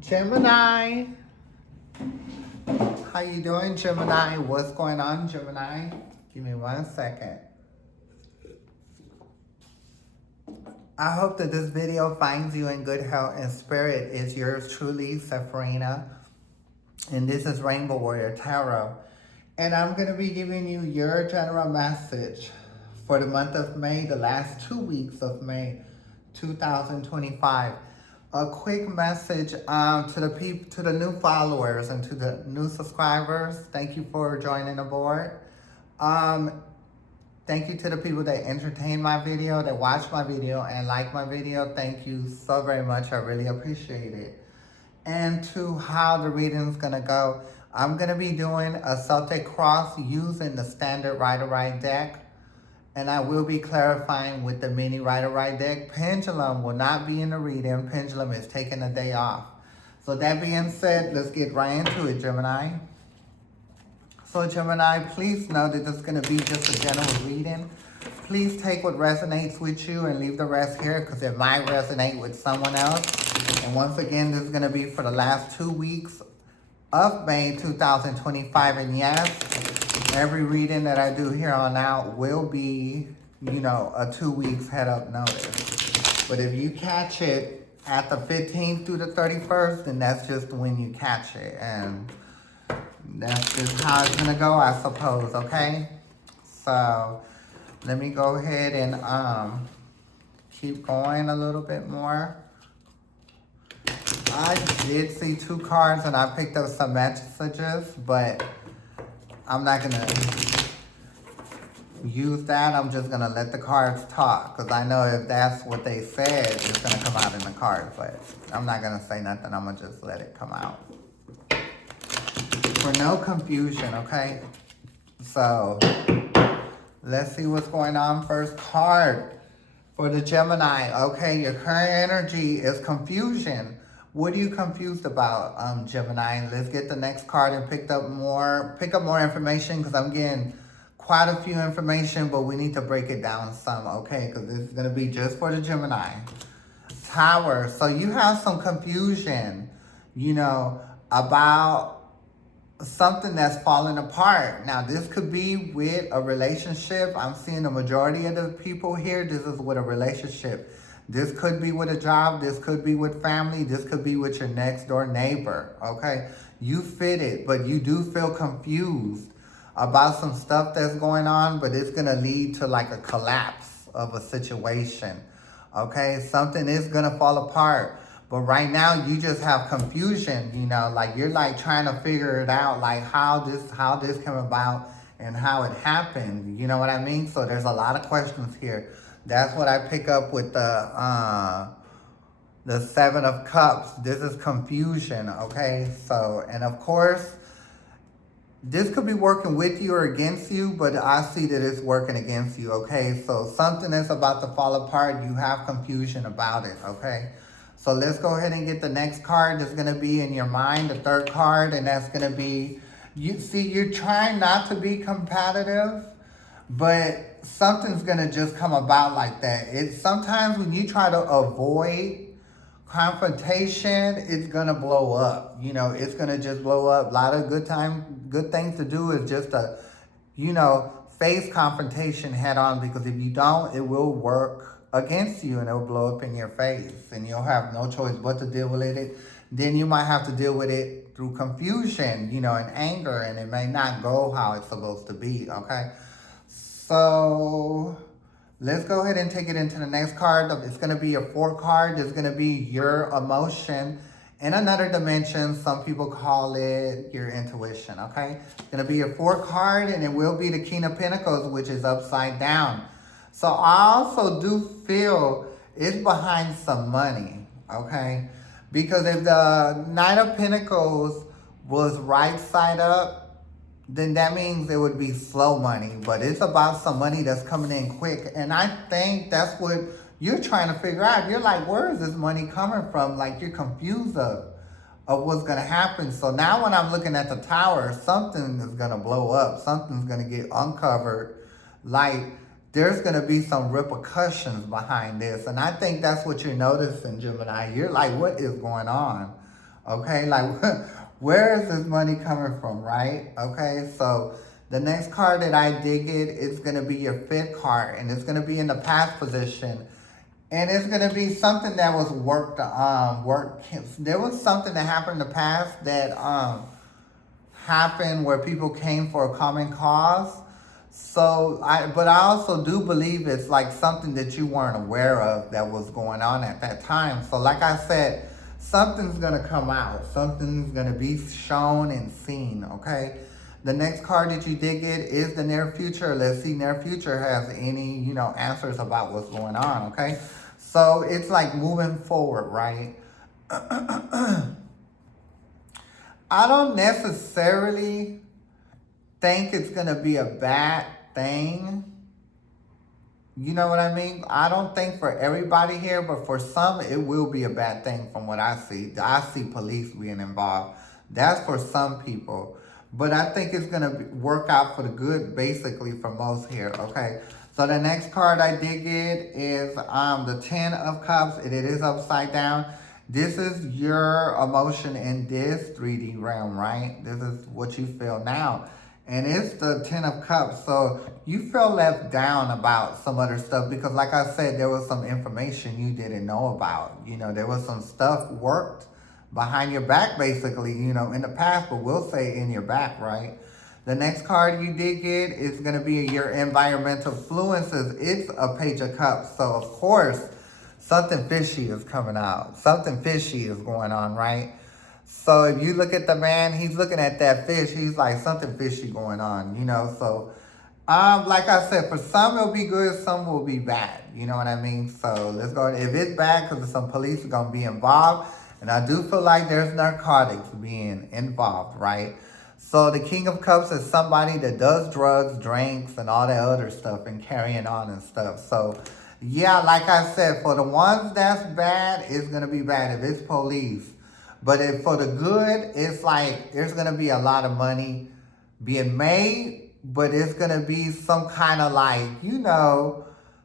Gemini, how you doing, Gemini? What's going on, Gemini? Give me 1 second. I hope that this video finds you in good health and spirit. It's yours truly, Sepharina, and this is Rainbow Warrior Tarot. And I'm going to be giving you your general message for the month of May, the last 2 weeks of May 2025. A quick message to the new followers and to the new subscribers. Thank you for joining aboard. Thank you to the people that entertain my video, that watch my video, and like my video. Thank you so very much. I really appreciate it. And to how the reading's gonna go, I'm gonna be doing a Celtic cross using the standard Rider-Waite deck. And I will be clarifying with the mini Rider-Waite deck. Pendulum will not be in the reading. Pendulum is taking a day off. So that being said, let's get right into it, Gemini. So Gemini, please know that this is going to be just a general reading. Please take what resonates with you and leave the rest here because it might resonate with someone else. And once again, this is going to be for the last 2 weeks of May 2025. And yes, every reading that I do here on out will be, a 2 weeks head up notice. But if you catch it at the 15th through the 31st, then that's just when you catch it. And that's just how it's gonna go, I suppose, okay? So let me go ahead and keep going a little bit more. I did see 2 cards and I picked up some messages, but I'm not gonna use that. I'm just gonna let the cards talk because I know if that's what they said, it's gonna come out in the cards, but I'm not gonna say nothing. I'm gonna just let it come out. For no confusion, okay? So let's see what's going on. First card for the Gemini. Okay, your current energy is confusion. What are you confused about, Gemini? Let's get the next card and pick up more information because I'm getting quite a few information, but we need to break it down some, okay? Because this is going to be just for the Gemini. Tower. So you have some confusion, about something that's falling apart. Now, this could be with a relationship. I'm seeing the majority of the people here, this is with a relationship. This could be with a job. This could be with family. This could be with your next door neighbor, okay? You fit it, but you do feel confused about some stuff that's going on, but it's going to lead to like a collapse of a situation, okay? Something is going to fall apart. But right now, you just have confusion, like you're like trying to figure it out, like how this came about and how it happened. You know what I mean? So there's a lot of questions here. That's what I pick up with the 7 of Cups. This is confusion, okay? So, and of course, this could be working with you or against you, but I see that it's working against you, okay? So something that's about to fall apart, you have confusion about it, okay? So let's go ahead and get the next card that's going to be in your mind, the 3rd card, and that's going to be, you're trying not to be competitive, but something's going to just come about like that. It's sometimes when you try to avoid confrontation, it's going to blow up. It's going to just blow up. A lot of good things to do is just to, face confrontation head on, because if you don't, it will work against you and it will blow up in your face and you'll have no choice but to deal with it. Then you might have to deal with it through confusion, and anger, and it may not go how it's supposed to be, okay? So let's go ahead and take it into the next card. It's going to be your 4th card. It's going to be your emotion in another dimension. Some people call it your intuition, okay? It's going to be your 4th card, and it will be the King of Pentacles, which is upside down. So I also do feel it's behind some money, okay? Because if the Knight of Pentacles was right side up, then that means it would be slow money. But it's about some money that's coming in quick. And I think that's what you're trying to figure out. You're like, where is this money coming from? Like, you're confused of what's going to happen. So now when I'm looking at the Tower, something is going to blow up. Something's going to get uncovered. Like, there's going to be some repercussions behind this. And I think that's what you're noticing, Gemini. You're like, what is going on? Okay, like where is this money coming from, right? Okay, so the next card that I did get is going to be your fifth card, and it's going to be in the past position. And it's going to be something that was there was something that happened in the past that happened where people came for a common cause. But I also do believe it's like something that you weren't aware of that was going on at that time. So like I said, something's gonna come out. Something's gonna be shown and seen, okay? The next card that you did get is the near future. Let's see near future has any, answers about what's going on, okay? So it's like moving forward, right? I don't necessarily think it's going to be a bad thing. You know what I mean? I don't think for everybody here, but for some, it will be a bad thing from what I see. I see police being involved. That's for some people. But I think it's going to work out for the good, basically, for most here, okay? So the next card I did get is the Ten of Cups, and it is upside down. This is your emotion in this 3D realm, right? This is what you feel now. And it's the Ten of Cups. So you feel left down about some other stuff because like I said, there was some information you didn't know about. There was some stuff worked behind your back basically, in the past, but we'll say in your back, right? The next card you did get is going to be your environmental influences. It's a Page of Cups. So of course, something fishy is coming out. Something fishy is going on, right? So if you look at the man, he's looking at that fish. He's like, something fishy going on, So, like I said, for some it'll be good, some will be bad. You know what I mean? So let's go. If it's bad, because some police are going to be involved. And I do feel like there's narcotics being involved, right? So the King of Cups is somebody that does drugs, drinks, and all that other stuff and carrying on and stuff. So, yeah, like I said, for the ones that's bad, it's going to be bad if it's police. But if for the good, it's like there's going to be a lot of money being made, but it's going to be some kind of like,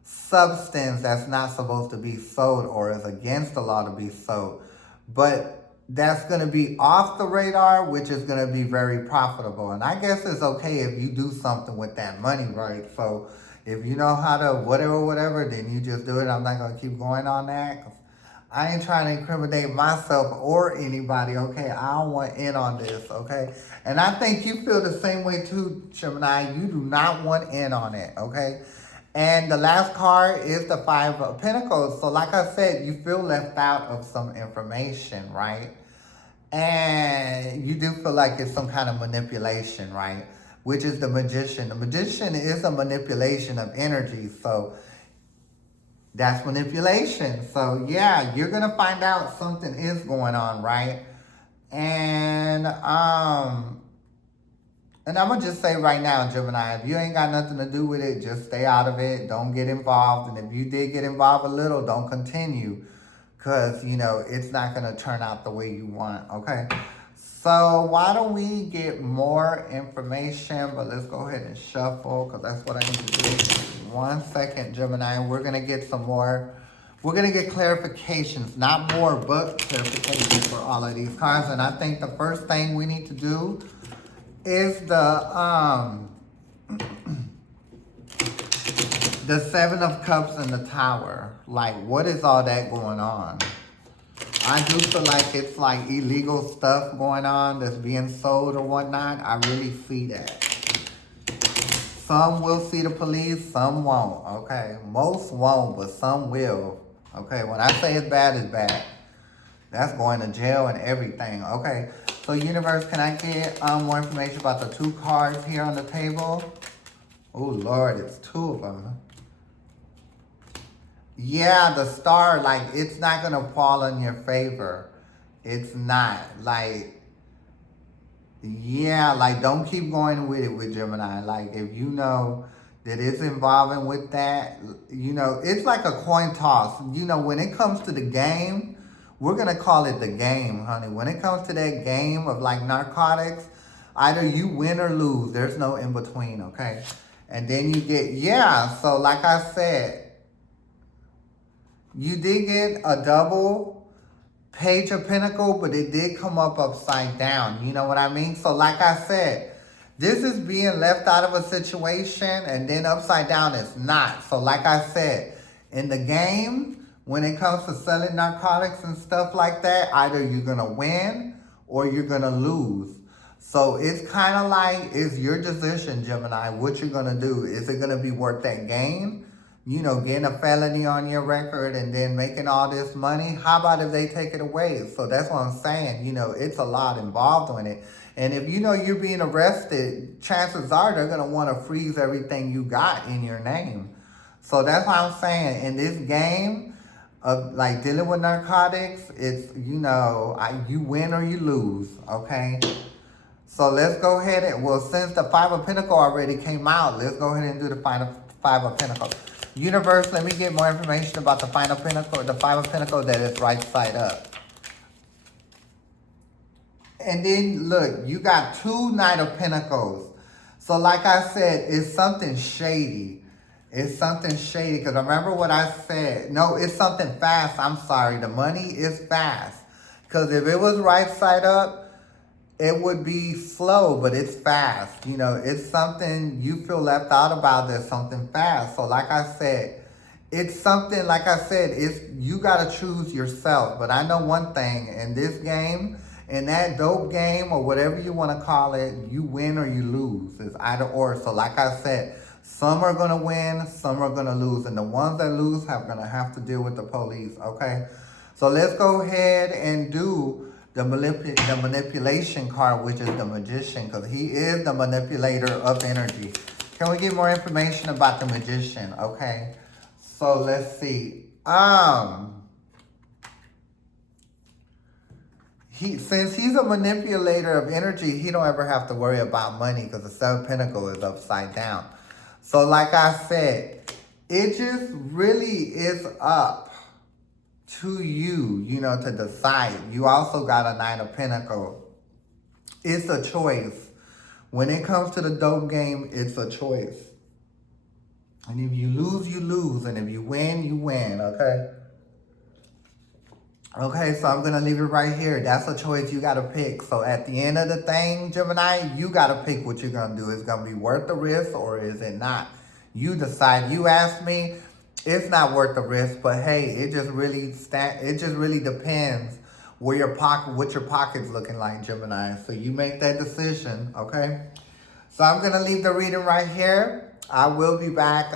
substance that's not supposed to be sold or is against the law to be sold. But that's going to be off the radar, which is going to be very profitable. And I guess it's okay if you do something with that money, right? So if you know how to whatever, then you just do it. I'm not going to keep going on that. I ain't trying to incriminate myself or anybody, okay? I don't want in on this, okay? And I think you feel the same way too, Gemini. You do not want in on it, okay? And the last card is the Five of Pentacles. So like I said, you feel left out of some information, right? And you do feel like it's some kind of manipulation, right? Which is the Magician. The Magician is a manipulation of energy, so that's manipulation. So yeah, you're gonna find out something is going on, right? And I'm gonna just say right now, Gemini, if you ain't got nothing to do with it, just stay out of it. Don't get involved. And if you did get involved a little, don't continue. Because, it's not gonna turn out the way you want, okay? So why don't we get more information? But let's go ahead and shuffle because that's what I need to do. 1 second, Gemini. We're going to get some more. We're going to get clarifications. Not more, but clarifications for all of these cards. And I think the first thing we need to do is the Seven of Cups and the Tower. Like, what is all that going on? I do feel like it's like illegal stuff going on that's being sold or whatnot. I really see that. Some will see the police, some won't, okay? Most won't, but some will, okay? When I say it's bad, That's going to jail and everything, okay? So, universe, can I get more information about the two cards here on the table? Oh, Lord, it's two of them. Yeah, the star, like, it's not going to fall in your favor. It's not. Like, yeah, like, don't keep going with it with Gemini. Like, if you know that it's involving with that, it's like a coin toss. When it comes to the game, we're going to call it the game, honey. When it comes to that game of, like, narcotics, either you win or lose. There's no in between, okay? And then you get, so like I said, you did get a double Page of Pentacles, but it did come up upside down. You know what I mean? So like I said, this is being left out of a situation, and then upside down it's not. So like I said, in the game, when it comes to selling narcotics and stuff like that, either you're going to win or you're going to lose. So it's kind of like, it's your decision, Gemini, what you're going to do. Is it going to be worth that gain? You know, getting a felony on your record and then making all this money? How about if they take it away? So that's what I'm saying. You know, it's a lot involved in it. And if you know you're being arrested, chances are they're going to want to freeze everything you got in your name. So that's what I'm saying. In this game of like dealing with narcotics, it's, you know, you win or you lose, okay? So let's go ahead and, well, since the Five of Pentacles already came out, let's go ahead and do the Five of Pentacles. Universe, let me get more information about the Five of Pentacles that is right side up. And then, look, you got two Knight of Pentacles. So like I said, it's something shady. It's something shady, because remember what I said. No, it's something fast. I'm sorry. The money is fast. Because if it was right side up, it would be slow, but it's fast. You know, it's something you feel left out about. There's something fast. So like I said, it's something, like I said, it's, you got to choose yourself. But I know one thing, in this game, in that dope game, or whatever you want to call it, you win or you lose. It's either or. So like I said, some are going to win, some are going to lose. And the ones that lose are going to have to deal with the police, okay? So let's go ahead and do the manipulation card, which is the Magician, because he is the manipulator of energy. Can we get more information about the Magician? Okay, so let's see. Since he's a manipulator of energy, he don't ever have to worry about money, because the Seven of Pentacles is upside down. So like I said, it just really is up to you, you know, to decide. You also got a Nine of Pentacles. It's a choice. When it comes to the dope game, it's a choice. And if you lose, you lose. And if you win, you win, okay? Okay, so I'm going to leave it right here. That's a choice you got to pick. So at the end of the thing, Gemini, you got to pick what you're going to do. Is it going to be worth the risk or is it not? You decide. You ask me. It's not worth the risk, but hey, it just really depends where your what your pocket's looking like, Gemini. So you make that decision, okay? So I'm gonna leave the reading right here. I will be back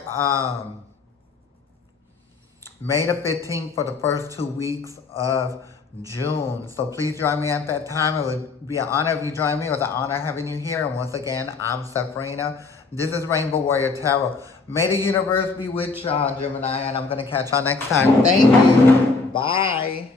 May the 15th for the first 2 weeks of June. So please join me at that time. It would be an honor if you join me. It was an honor having you here. And once again, I'm Sabrina. This is Rainbow Warrior Tarot. May the universe be with y'all, Gemini, and I'm going to catch y'all next time. Thank you. Bye.